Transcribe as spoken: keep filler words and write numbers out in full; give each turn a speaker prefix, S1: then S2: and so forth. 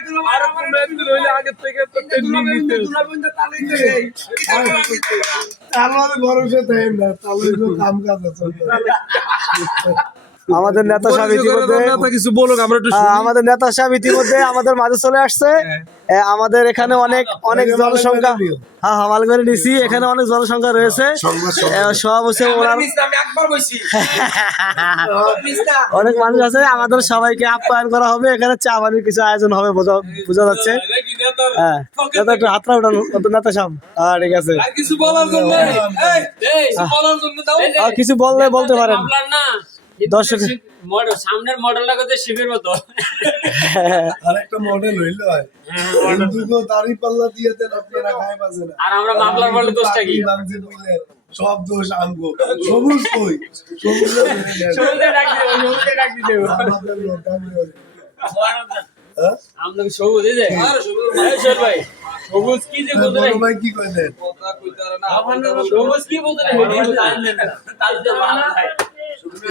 S1: আমাদের নেতা সাহেব ইতিমধ্যে কিছু বলুক, আমরা একটু আমাদের নেতা সাহেব ইতিমধ্যে আমাদের মাঝে চলে আসছে। আমাদের এখানে অনেক অনেক জনসংখ্যা, হ্যাঁ হামাল করে নিছি, এখানে অনেক জনসংখ্যা রয়েছে। সব হচ্ছে অনেক মানুষ আছে, আমাদের সবাইকে আপ্যায়ন করা হবে। এখানে চা পানির কিছু আয়োজন হবে বোঝা যাচ্ছে। হ্যাঁ নেতা একটু হাতটা উঠান নেতা সাহেব। হ্যাঁ ঠিক আছে, কিছু বললে বলতে পারেন। দর্শক
S2: সামনের মডেলটা করতে শিবের মতো
S3: আরেকটা মডেল হইলো হিন্দুকে দাড়ি পাল্লা দিয়ে দেন আপনারা গায়ে বাজে না,
S2: আর আমরা মামলার বলে দোষটা কি?
S3: সব দোষ আনবো। সবুজ কই? সবুজ
S2: সবুজে ডাক দিও, সবুজে ডাক দিও।
S3: আমাদের লোক আমি
S2: হ্যাঁ আমরা কি সবুজ এই যে আরে সবুজ ভাই চল ভাই সবুজ কি যে বলতে
S3: বড় ভাই কি কইলেন?
S2: কথা কইতারে না সবুজ কি বলতে রে হেডি জানেন না তাই তো ভালো ভাই